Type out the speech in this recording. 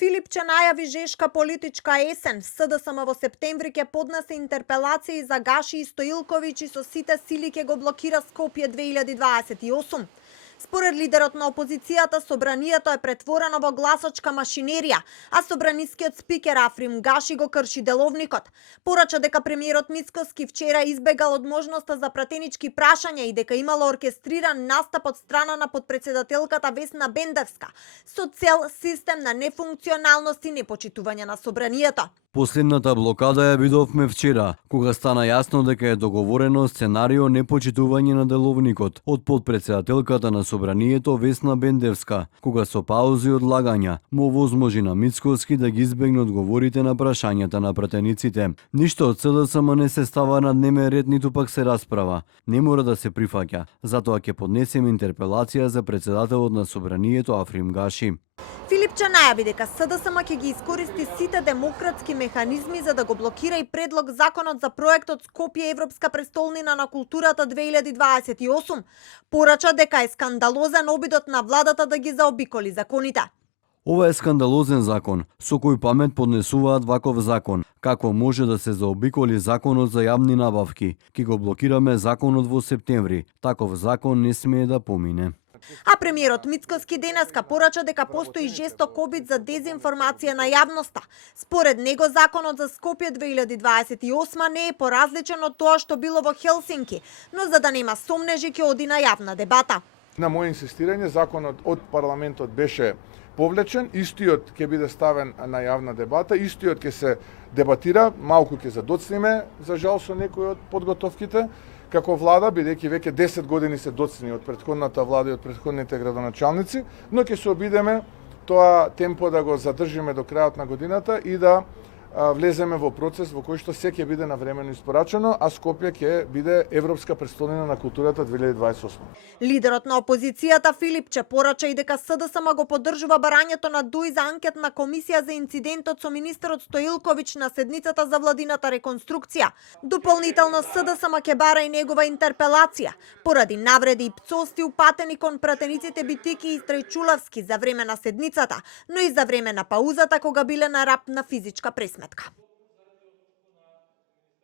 Филипче најави жешка политичка есен. СДСМ во септември ќе поднесе интерпелации за Гаши и Стоилковиќ и со сите сили ќе го блокира Скопје 2028. Според лидерот на опозицијата, собранието е претворено во гласачка машинерија, а собранискиот спикер Африм Гаши го крши деловникот. Порача дека премиерот Мицкоски вчера избегал од можноста за пратенички прашања и дека имало оркестриран настап од страна на подпредседателката Весна Бендевска со цел систем на нефункционалност и непочитување на собранието. Последната блокада ја видовме вчера, кога стана јасно дека е договорено сценарио непочитување на деловникот од подпредседателката на собранието Весна Бендевска, кога со паузи и одлагања му овозможи на Мицкоски да ги избегне одговорите на прашањата на пратениците. Ништо од СДСМ не се става на дневен ред, ниту пак се расправа. Не мора да се прифаќа, затоа ќе поднесеме интерпелација за председателот на собранието Африм Гаши. Филипче најави дека СДСМ ќе ги искористи сите демократски механизми за да го блокира и предлог законот за проектот Скопје Европска престолнина на културата 2028. Порача дека е скандалозен обидот на владата да ги заобиколи законите. Ова е скандалозен закон, со кој памет поднесуваат ваков закон. Како може да се заобиколи законот за јавни набавки? Ки го блокираме законот во септември. Таков закон не смее да помине. А премиерот Мицкоски денеска порача дека постои жесток обид за дезинформација на јавноста. Според него законот за Скопје 2028 не е поразличен од тоа што било во Хелсинки, но за да нема сомнежи ќе оди на јавна дебата. На моје инсистирање законот од парламентот беше повлечен, истиот ќе биде ставен на јавна дебата, истиот ќе се дебатира, малку ќе задоцниме за жал со некои од подготовките како влада, бидејќи веќе 10 години се доцни од претходната влада и од претходните градоначалници, но ќе се обидеме тоа темпо да го задржиме до крајот на годината и да влеземе во процес во кој што се ќе биде навремено испорачено, а Скопје ќе биде Европска престолнина на културата 2028. Лидерот на опозицијата Филипче порача и дека СДСМ го поддржува барањето на ДУИ за анкетна комисија за инцидентот со министерот Стоилковиќ на седницата за владината реконструкција. Дополнително СДСМ ќе бара и негова интерпелација поради навреди и пцовсти упатени кон пратениците Битики и Страјчулевски за време на седницата, но и за време на паузата кога биле на рап на физичка пресметка.